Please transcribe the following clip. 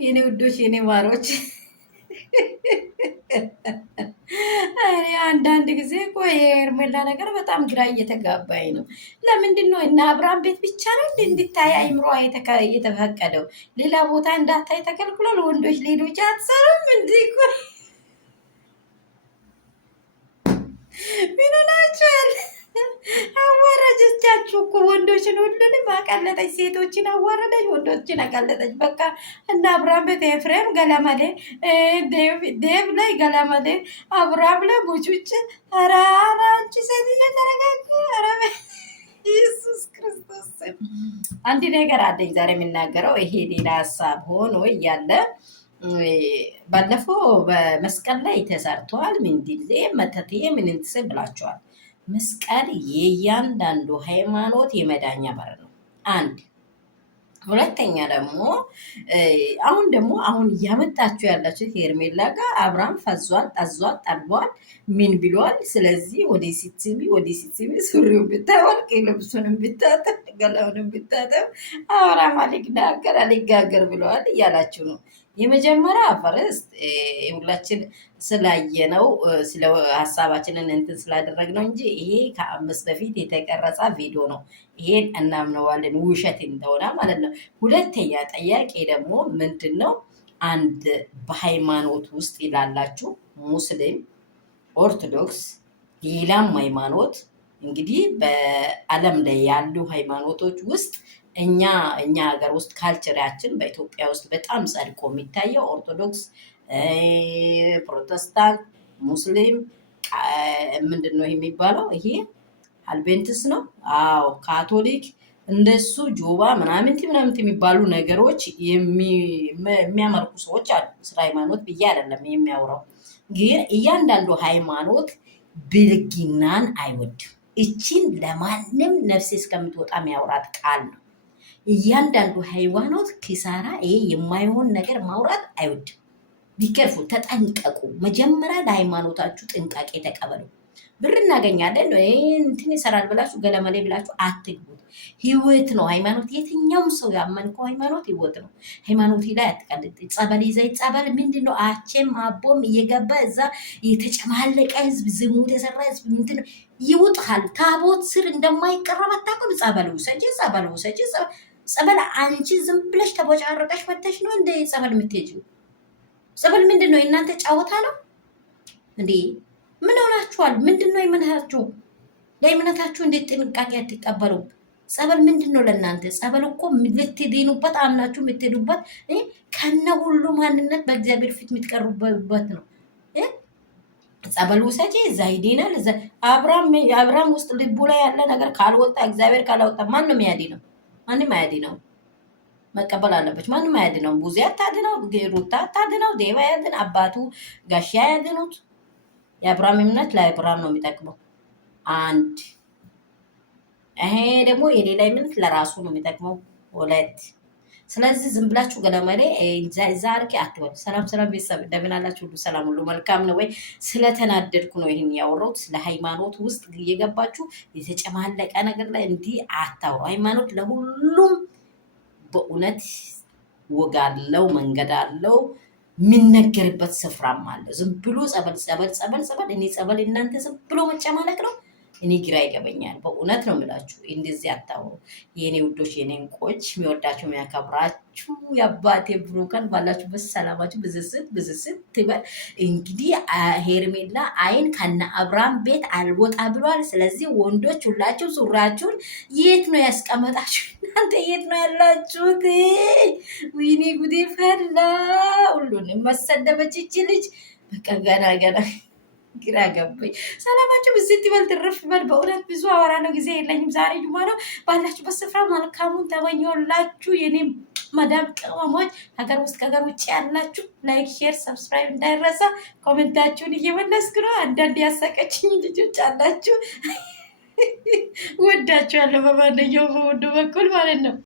የኔ ውዶች የኔ ማሮች እኔ አንዳንድ ጊዜ እኮ የሄርሜላ ነገር በጣም ግራ እየተጋባኝ ነው። ለምንድን ነው እና አብርሃም ቤት ብቻ ነው እንድታይ አይምሮ የተፈቀደው? ሌላ ቦታ እንዳታይ ተከልክሏል? ወንዶች ሌሎች አትሰሩም? እንዲህ እኮ ምን ሆናችኋል? አዋረደቻችሁ እኮ ወንዶችን ሁሉንም አቀለጠች። ሴቶችን አዋረደች፣ ወንዶችን አቀለጠች። በቃ እና አብርሃም ቤት ኤፍሬም ገለመሌ፣ ዴቭ ላይ ገለመሌ፣ አብርሃም ላይ ቡቹች። ኧረ አንቺ ሴትዮ ተረጋጊ። ኧረ ኢየሱስ ክርስቶስ አንድ ነገር አለኝ ዛሬ የምናገረው። ይሄ ሌላ ሀሳብ ሆኖ እያለ ባለፈው በመስቀል ላይ ተሰርቷል። ምንድን መተቴ ምንንትስ ብላችኋል። መስቀል የእያንዳንዱ ሃይማኖት የመዳኛ በር ነው። አንድ ሁለተኛ ደግሞ አሁን እያመጣችሁ ያላችሁ ሄርሜላ ጋር አብርሃም ፈዟል፣ ጠዟል፣ ጠልቧል፣ ምን ብሏል? ስለዚህ ወደ ሲትሚ ሱሪውን ብታወልቅ ልብሱንም ብታጠብ ገላውንም ብታጠብ አብርሃም አልጋገር ብለዋል እያላችሁ ነው። የመጀመሪያ ፈርስት ሁላችን ስላየነው ስለ ሀሳባችንን እንትን ስላደረግነው እንጂ ይሄ ከአምስት በፊት የተቀረጸ ቪዲዮ ነው። ይሄን እናምነዋለን ውሸት እንደሆነ ማለት ነው። ሁለተኛ ጥያቄ ደግሞ ምንድን ነው? አንድ በሃይማኖት ውስጥ ይላላችሁ ሙስሊም፣ ኦርቶዶክስ፣ ሌላም ሃይማኖት እንግዲህ በዓለም ላይ ያሉ ሃይማኖቶች ውስጥ እኛ ሀገር ውስጥ ካልቸራችን በኢትዮጵያ ውስጥ በጣም ጸድቆ የሚታየው ኦርቶዶክስ፣ ፕሮቴስታንት፣ ሙስሊም ምንድን ነው የሚባለው? ይሄ አልቤንትስ ነው። አዎ ካቶሊክ፣ እንደሱ ጆባ ምናምንት የሚባሉ ነገሮች የሚያመልኩ ሰዎች አሉ። ስለ ሃይማኖት ብዬ አይደለም የሚያወራው፣ ግን እያንዳንዱ ሃይማኖት ብልግናን አይወድም። እቺን ለማንም ነፍሴ እስከምትወጣ የሚያወራት ቃል ነው። እያንዳንዱ ሃይማኖት ኪሳራ፣ ይሄ የማይሆን ነገር ማውራት አይወድም። ቢከርፉ ተጠንቀቁ። መጀመሪያ ለሃይማኖታችሁ ጥንቃቄ ተቀበሉ። ብር እናገኛለን እንትን ይሰራል ብላችሁ ገለመሌ ብላችሁ አትግቡት። ህይወት ነው ሃይማኖት። የትኛውም ሰው ያመንከው ሃይማኖት ህይወት ነው። ሃይማኖት ላይ አትቀልጥ። ጸበል ይዘህ ጸበል ምንድን ነው? አቼም አቦም እየገባ እዛ የተጨማለቀ ህዝብ፣ ዝሙት የሰራ ህዝብ ምንድን ነው ይውጥሃል። ታቦት ስር እንደማይቀረብ አታውቅም? ጸበል ውሰጂ፣ ጸበል ውሰጂ። ጸበል አንቺ ዝም ብለሽ ተቦጫረቀሽ መተሽ ነው እንደ ጸበል የምትሄጂው? ጸበል ምንድን ነው? የእናንተ ጫወታ ነው እንዴ? ምን ሆናችኋል? ምንድን ነው የምንሃችሁ? ለእምነታችሁ እንዴት ጥንቃቄ አትቀበሉ? ጸበል ምንድን ነው ለእናንተ? ጸበል እኮ ልትድኑበት አምናችሁ የምትሄዱበት ከነ ሁሉ ማንነት በእግዚአብሔር ፊት የምትቀርቡበት ነው። ጸበል ውሰጂ፣ እዛ ይድናል። አብርሃም ውስጥ ልቡ ላይ ያለ ነገር ካልወጣ፣ እግዚአብሔር ካላወጣ ማን ነው የሚያድነው? ማንም አያድነው። መቀበል አለበት። ማንም አያድነው። ቡዜ አታድነው፣ ሩታ አታድነው፣ ዴባ ያድን፣ አባቱ ጋሻ ያድኑት። የአብርሃም እምነት ለአብርሃም ነው የሚጠቅመው። አንድ ይሄ ደግሞ የሌላ እምነት ለራሱ ነው የሚጠቅመው። ሁለት ስለዚህ ዝም ብላችሁ ገለመሌ እዛ አርቄ አትበሉ። ሰላም ቤተሰብ እንደምን አላችሁ? ሁሉ ሰላም፣ ሁሉ መልካም ነው ወይ? ስለተናደድኩ ነው ይህን ያወራሁት። ስለ ሃይማኖት ውስጥ እየገባችሁ የተጨማለቀ ነገር ላይ እንዲህ አታውሩ። ሃይማኖት ለሁሉም በእውነት ወግ አለው፣ መንገድ አለው፣ የሚነገርበት ስፍራም አለ። ዝም ብሎ ጸበል እኔ ጸበል እናንተ ዝም ብሎ መጨማለቅ ነው። እኔ ግራ ይገበኛል። በእውነት ነው የምላችሁ። እንደዚህ አታውሩ የኔ ውዶች፣ የኔ እንቆች፣ የሚወዳችሁ የሚያከብራችሁ የአባቴ ብሩካን ባላችሁበት ሰላማችሁ ብዝስት ትበል። እንግዲህ ሄርሜላ አይን ከነ አብርሃም ቤት አልወጣ ብሏል። ስለዚህ ወንዶች ሁላችሁ ሱራችሁን የት ነው ያስቀመጣችሁ? እናንተ የት ነው ያላችሁት? ወይኔ ጉዴ ፈላ። ሁሉንም መሰደበች ይቺ ልጅ። በቃ ገና ግራ ገባኝ። ሰላማችሁ ብዝት ይበል ትርፍ ይበል። በእውነት ብዙ አወራ ነው፣ ጊዜ የለኝም። ዛሬ ጁማ ነው። ባላችሁበት ስፍራ መልካሙን ተመኘሁላችሁ። የኔ መዳም ቅመሞች፣ ሀገር ውስጥ ከሀገር ውጭ ያላችሁ ላይክ፣ ሼር፣ ሰብስክራይብ እንዳይረሳ። ኮሜንታችሁን እየመለስኩ ነው። አንዳንድ ያሳቀችኝ ልጆች አላችሁ። ወዳችሁ ያለው በማንኛውም በወንዱ በኩል ማለት ነው።